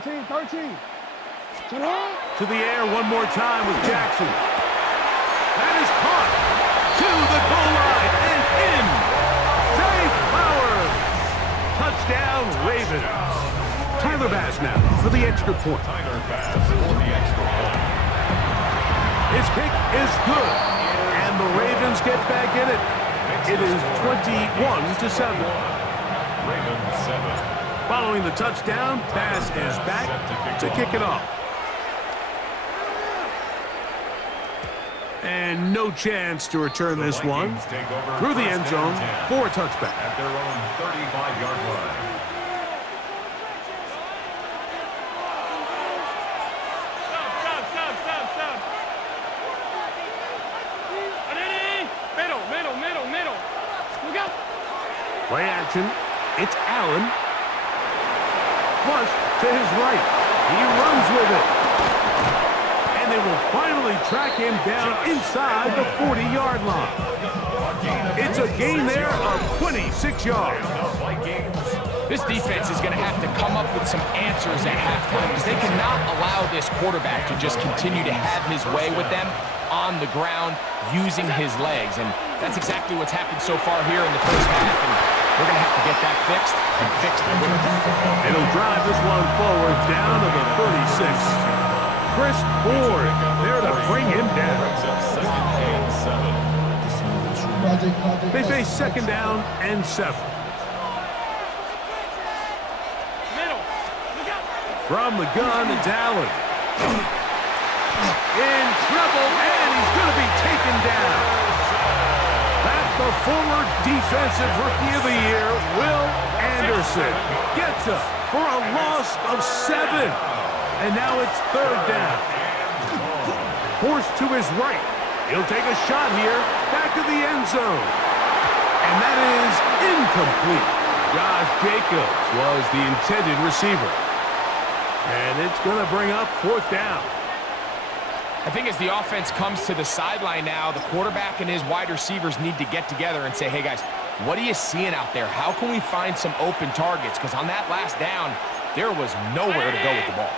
To the air one more time with Jackson. That is caught to the goal line and in. Zay Flowers. Touchdown, Ravens. Tyler Bass now for the extra point. His kick is good, and the Ravens get back in it. It is 21-7. Ravens 7. Following the touchdown, Bass is back to kick it off. And no chance to return this one through the end zone for a touchback. At their own 35-yard line. Play action. It's Allen. Flush to his right. He runs with it. And they will finally track him down inside the 40-yard line. It's a gain there of 26 yards. This defense is going to have to come up with some answers at halftime because they cannot allow this quarterback to just continue to have his way with them on the ground using his legs. And that's exactly what's happened so far here in the first half. And we're going to have to get that fixed and fixed quickly. It'll drive this one forward down to the 36. Chris Ford there to bring him down. They face second down and 7. From the gun, it's Allen. In trouble, and he's going to be taken down. That's the former Defensive Rookie of the Year, Will Anderson, gets up for a loss of 7. And now it's third down. Forced to his right. He'll take a shot here, back to the end zone. And that is incomplete. Josh Jacobs was the intended receiver. And it's going to bring up fourth down. I think as the offense comes to the sideline now, the quarterback and his wide receivers need to get together and say, hey, guys, what are you seeing out there? How can we find some open targets? Because on that last down, there was nowhere to go with the ball.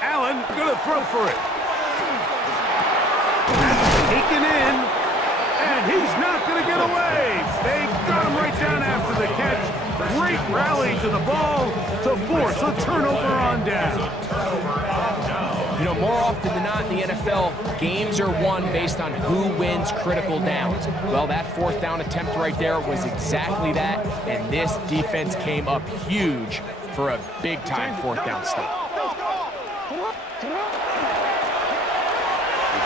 Allen going to throw for it. That's taken in, and he's not going to get away. They got him right down after the catch. Great rally to the ball to force a turnover on down. You know, more often than not in the NFL, games are won based on who wins critical downs. Well, that fourth down attempt right there was exactly that, and this defense came up huge for a big-time fourth down stop. The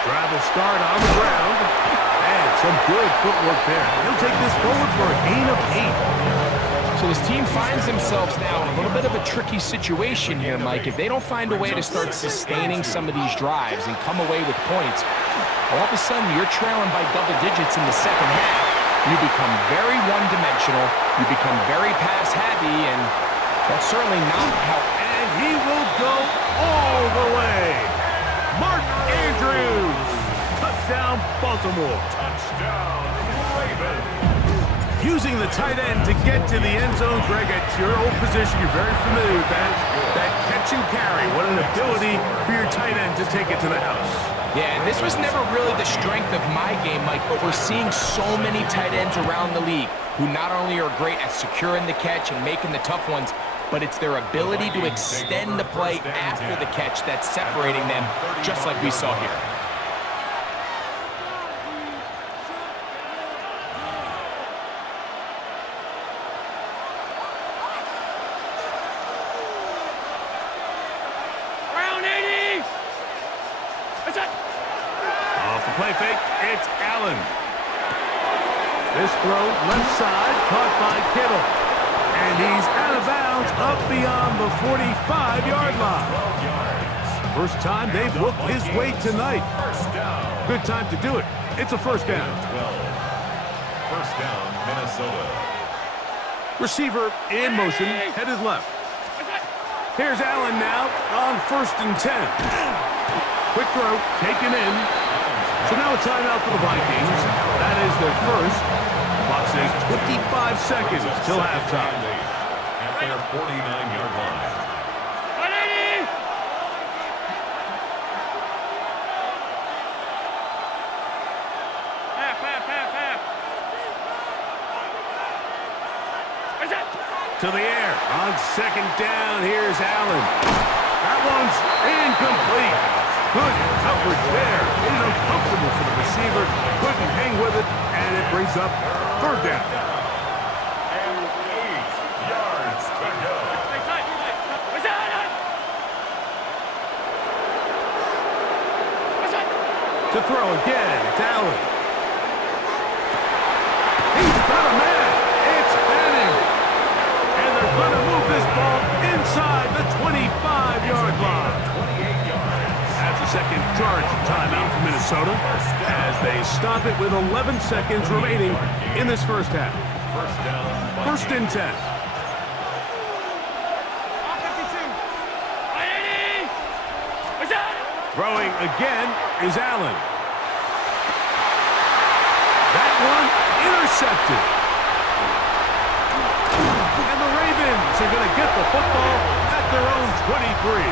drive will start on the ground, and some good footwork there. He'll take this forward for a gain of 8. So this team finds themselves now in a little bit of a tricky situation here, Mike. If they don't find a way to start sustaining some of these drives and come away with points, all of a sudden you're trailing by double digits in the second half. You become very one-dimensional. You become very pass-happy, and that's certainly not how... And he will go all the way. Mark Andrews. Touchdown, Baltimore. Touchdown, Ravens. Using the tight end to get to the end zone, Greg, at your old position, you're very familiar with that. That catch and carry, what an ability for your tight end to take it to the house. Yeah, and this was never really the strength of my game, Mike, but we're seeing so many tight ends around the league who not only are great at securing the catch and making the tough ones, but it's their ability to extend the play after the catch that's separating them, just like we saw here. Off the play fake, it's Allen. This throw, left side, caught by Kittle. And he's out of bounds up beyond the 45-yard line. First time they've looked his way tonight. Good time to do it. It's a first down. First down, Minnesota. Receiver in motion, headed left. Here's Allen now on 1st and 10. Quick throw, taken in. So now a timeout for the Vikings. That is their first. Clock says 25 seconds till halftime. their 49-yard line. To the air. On second down, here's Allen. That one's incomplete. Good coverage there. Made it uncomfortable for the receiver. Couldn't hang with it, and it brings up third down. And 8 yards to go. To throw again, it's Allen. He's got a man. It's Fanning. And they're going to move this ball inside the 25-yard line. 28 yards. That's a second charge timeout for Minnesota as they stop it with 11 seconds remaining in this first half. First down. First and 10. Throwing again is Allen. That one intercepted. And the Ravens are going to get the football at their own 23.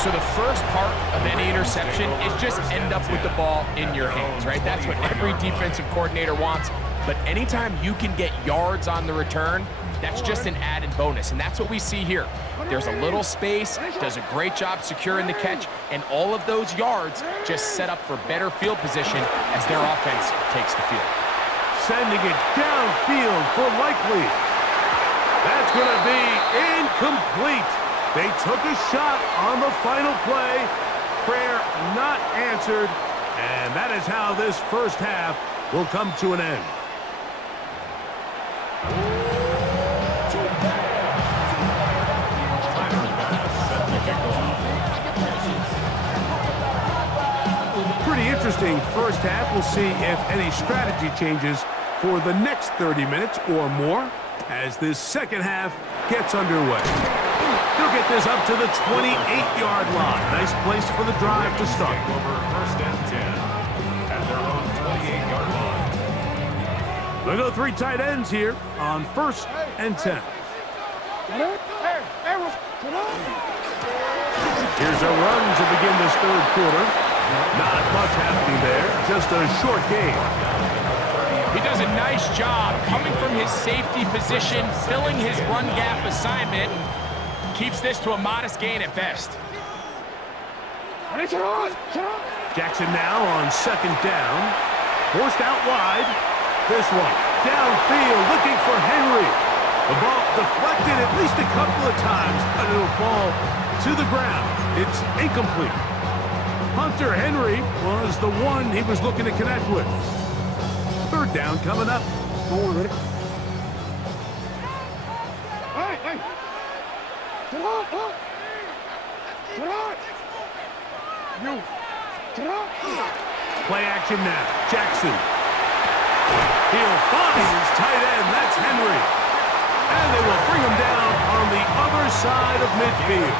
So the first part of any interception is just end up with the ball in your hands, right? That's what every defensive coordinator wants. But anytime you can get yards on the return, that's just an added bonus, and that's what we see here. There's a little space, does a great job securing the catch, and all of those yards just set up for better field position as their offense takes the field. Sending it downfield for Likely. That's going to be incomplete. They took a shot on the final play. Prayer not answered, and that is how this first half will come to an end. Pretty interesting first half. We'll see if any strategy changes for the next 30 minutes or more as this second half gets underway. He'll get this up to the 28-yard line. Nice place for the drive to start. Over first and 10 at their own 28-yard line. They'll go three tight ends here on first and 10. Here's a run to begin this third quarter. Not much happening there, just a short game. He does a nice job coming from his safety position, filling his run gap assignment, and keeps this to a modest gain at best. Jackson now on second down. Forced out wide. This one downfield looking for Henry. The ball deflected at least a couple of times, but it'll fall to the ground. It's incomplete. Hunter Henry was the one he was looking to connect with. Third down coming up. Play action now. Jackson. He'll find his tight end. That's Henry. And they will bring him down on the other side of midfield.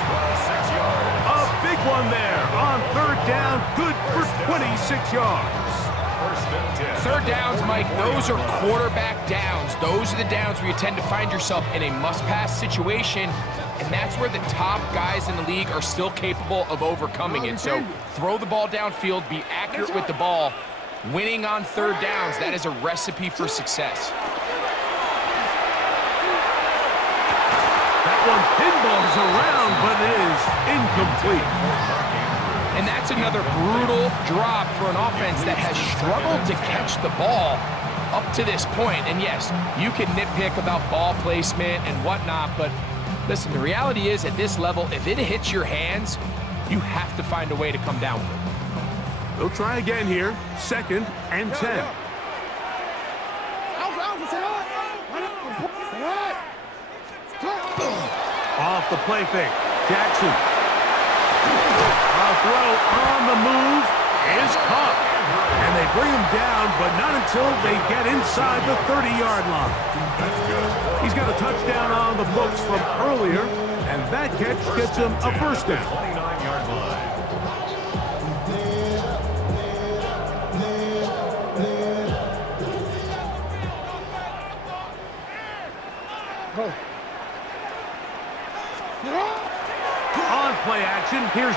6 yards. A big one there on third down. Good for 26 yards. First and 10. Third downs, Mike, those are quarterback downs. Those are the downs where you tend to find yourself in a must-pass situation, and that's where the top guys in the league are still capable of overcoming it. So throw the ball downfield, be accurate with the ball. Winning on third downs, that is a recipe for success. That one pinballs around, but it is incomplete. And that's another brutal drop for an offense that has struggled to catch the ball up to this point. And yes, you can nitpick about ball placement and whatnot, but listen, the reality is at this level, if it hits your hands, you have to find a way to come down with it. They'll try again here. Second and 10. Off the play fake. Jackson. A throw on the move is caught. And they bring him down, but not until they get inside the 30-yard line. He's got a touchdown on the books from earlier, and that catch gets him a first down. 29-yard line.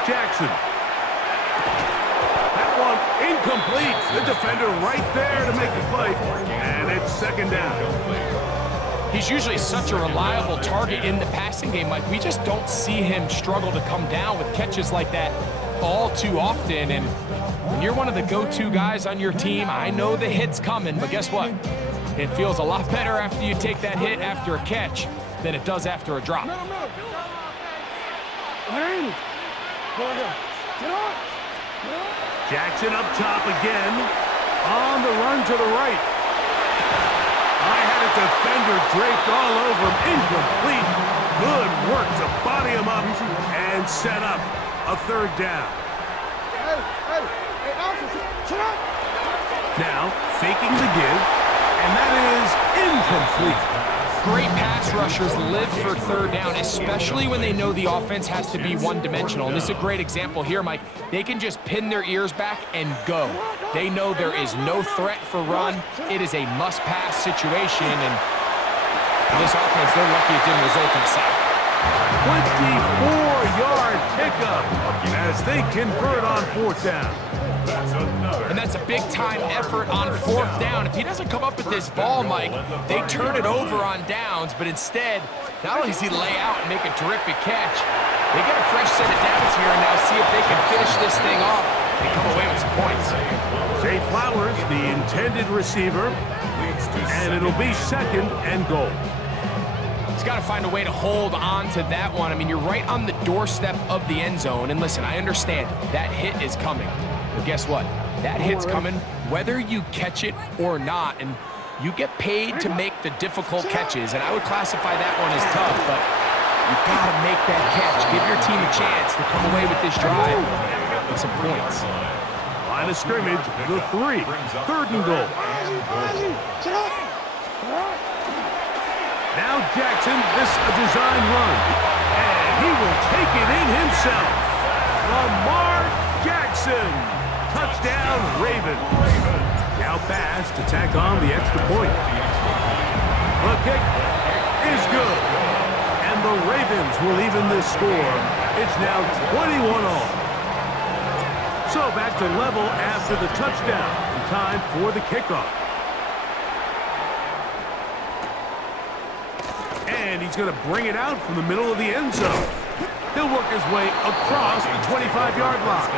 Jackson. That one incomplete. The defender right there to make the play. And it's second down. He's usually such a reliable target in the passing game. Like, we just don't see him struggle to come down with catches like that all too often. And when you're one of the go-to guys on your team, I know the hit's coming, but guess what? It feels a lot better after you take that hit after a catch than it does after a drop. Jackson up top again. On the run to the right. I had a defender draped all over him. Incomplete. Good work to body him up and set up a third down. Now, faking the give, and that is incomplete. Great pass rushers live for third down, especially when they know the offense has to be one-dimensional. And this is a great example here, Mike. They can just pin their ears back and go. They know there is no threat for run. It is a must-pass situation, and for this offense, they're lucky it didn't result in a sack. 24-yard pickup as they convert on fourth down. And that's a big-time effort on fourth down. If he doesn't come up with this ball, Mike, they turn it over on downs, but instead, not only does he lay out and make a terrific catch, they get a fresh set of downs here and now see if they can finish this thing off and come away with some points. Zay Flowers, the intended receiver, and it'll be second and goal. He's got to find a way to hold on to that one. I mean, you're right on the doorstep of the end zone. And listen, I understand that hit is coming. But guess what? That hit's coming whether you catch it or not. And you get paid to make the difficult catches. And I would classify that one as tough, but you got to make that catch. Give your team a chance to come away with this drive with some points. Line of scrimmage, the 3. Third and goal. Now Jackson, this a design run. And he will take it in himself. Lamar Jackson. Touchdown, Ravens. Now pass to tack on the extra point. The kick is good. And the Ravens will even this score. It's now 21-all. So back to level after the touchdown. And time for the kickoff. And he's going to bring it out from the middle of the end zone. He'll work his way across the 25-yard line.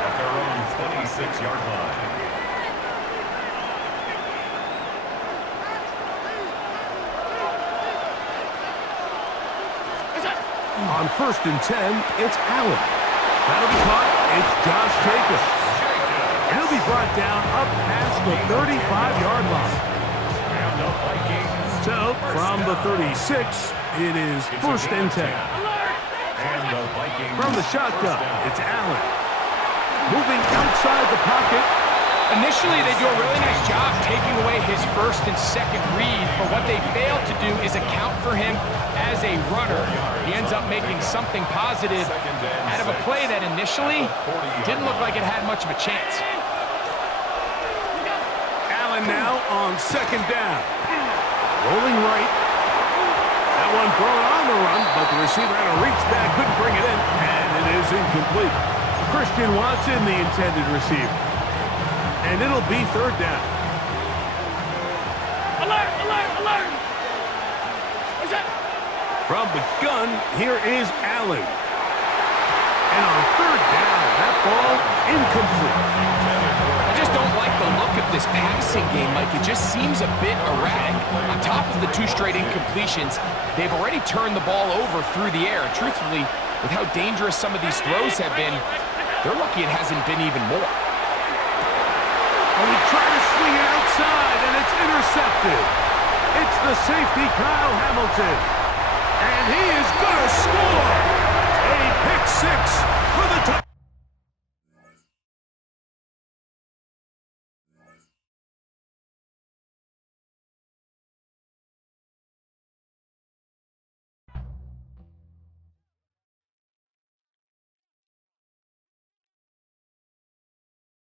At their own 26-yard line. On 1st and 10, it's Allen. That'll be caught. It's Josh Jacobs. And he'll be brought down up past the 35-yard line. So, from the 36, it is 1st and 10. From the shotgun, it's Allen. Moving outside the pocket. Initially, they do a really nice job taking away his first and second read, but what they fail to do is account for him as a runner. He ends up making something positive out of a play that initially didn't look like it had much of a chance. Allen now on 2nd down. Rolling right. That one thrown on the run, but the receiver had to reach back, couldn't bring it in, and it is incomplete. Christian Watson, the intended receiver. And it'll be 3rd down. Alert, alert, alert! What's that? From the gun, here is Allen. And on 3rd down, that ball incomplete. I just don't like the look of this passing game, Mike. It just seems a bit erratic. On top of the 2 straight incompletions, they've already turned the ball over through the air. Truthfully, with how dangerous some of these throws have been, they're lucky it hasn't been even more. And we try to swing it outside, and it's intercepted. It's the safety, Kyle Hamilton. And he is going to score. A pick 6 for the touchdown.